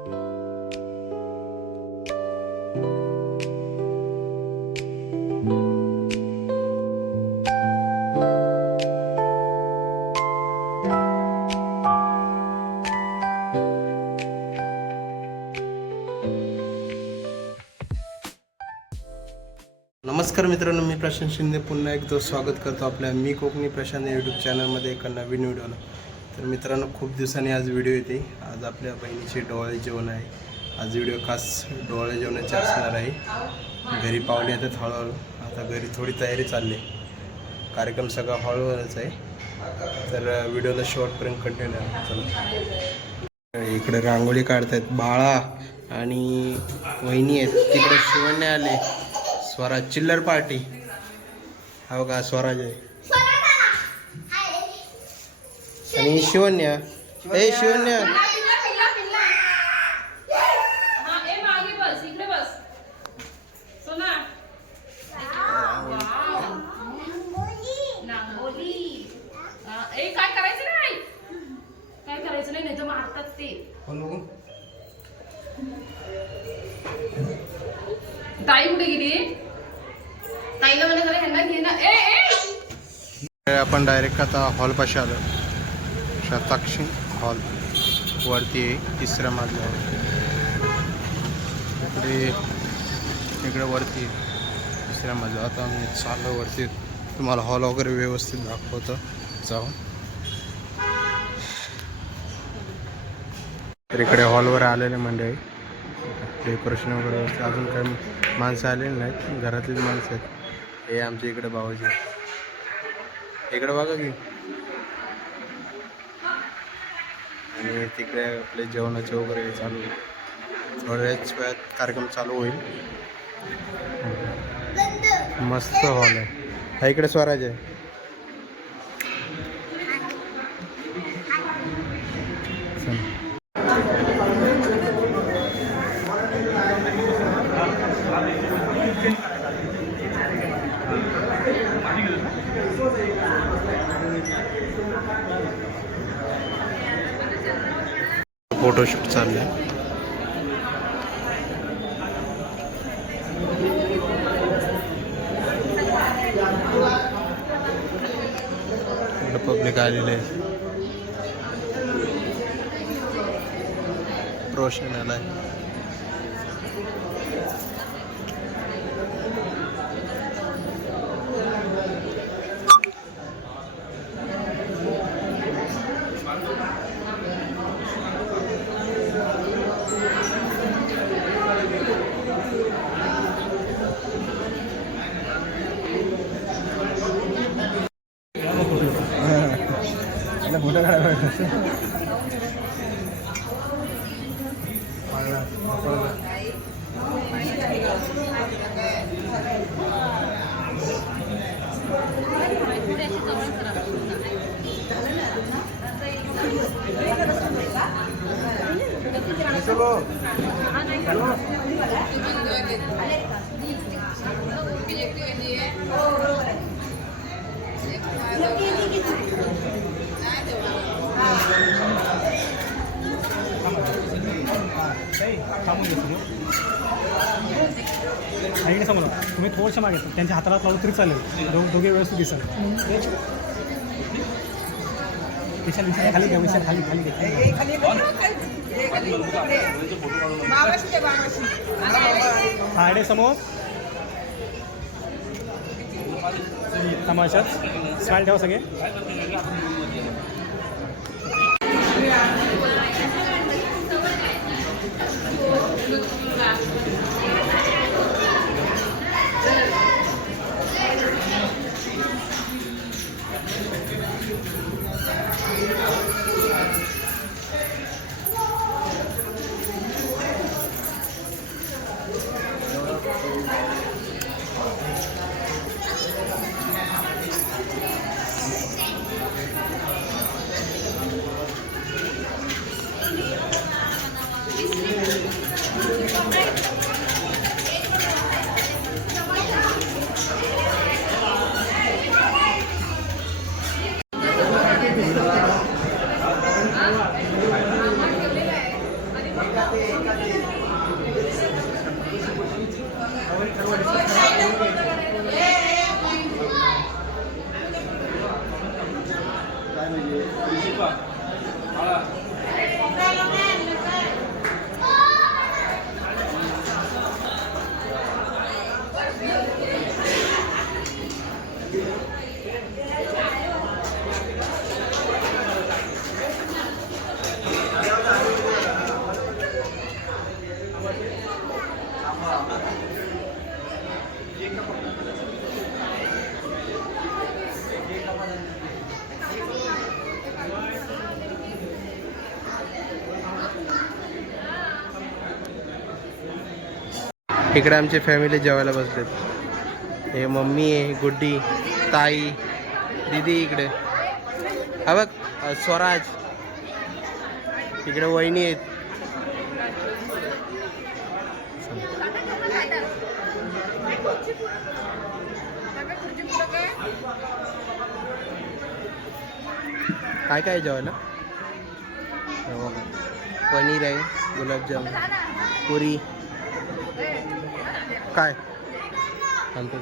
नमस्कार मित्रांनो, मी प्रशांत शिंदे पुन्हा एकदा स्वागत करतो आपल्या मी कोकणी प्रशांत यूट्यूब चॅनलमध्ये एका नवीन व्हिडिओला. तर मित्रांनो, खूप दिवसांनी आज व्हिडिओ येते. आज आपल्या बहिणीचे डोळे जेवण आहे. आज व्हिडिओ खास डोळे जेवणाचे असणार आहे. घरी पाहुणे येतात हळूहळू. आता घरी थोडी तयारी चालली. कार्यक्रम सगळा हळूहळूच आहे, तर व्हिडिओला शेवटपर्यंत कंटिन्यू चला. इकडे रांगोळी काढतायत बाळा आणि वहिनी आहेत. तिकडे शिवण्य आले. स्वराज चिल्लर पार्टी. हो का, स्वराज आहे आणि शिवन्या. ए शिवन्या, काय करायचं नाही तर मारतात ते. ताई कुठे गेली? ताईला मला जरा ह्यांना घे ना. आपण डायरेक्ट आता हॉलपाशी आलो. शताक्षी हॉल वरती आहे, तिसऱ्या मजल्यावर. इकडे वरती तिसऱ्या मजल्यावर. आता मी चाललो वरती, तुम्हाला हॉल वगैरे व्यवस्थित दाखवतो जाऊन. तर इकडे हॉलवर आलेले मंडळी, डेकोरेशन वगैरे असते. अजून काही माणसं आलेली नाहीत, घरातलीच माणसं आहेत. हे आमच्या इकडे भाऊजी. इकडे बघा की. आणि तिकडे आपले जेवणाचे वगैरे चालू. थोड्याच वेळात कार्यक्रम चालू होईल. मस्त हॉल आहे. हा इकडे स्वराज आहे. फोटोशूट चाललंय. पब्लिक आलेले आहे. रोशन आलाय. फोटो समजा तुम्ही थोडंसं मागे त्यांच्या हाताला लावलं तरी चालेल. दोघे व्यवस्थित दिसाल. खाली घ्या, विशाल खाली खाली घ्या. साडे समोर तमाशात स्माइल ठेवा सगळे. इकडे आमची फॅमिली जेवायला बसलेत. हे मम्मी आहे, गुड्डी, ताई, दीदी इकडे. हा बघ स्वराज. इकडे वहिनी आहेत. काय काय जेवायला? पनीर आहे, गुलाबजाम, पुरी. काय आणतो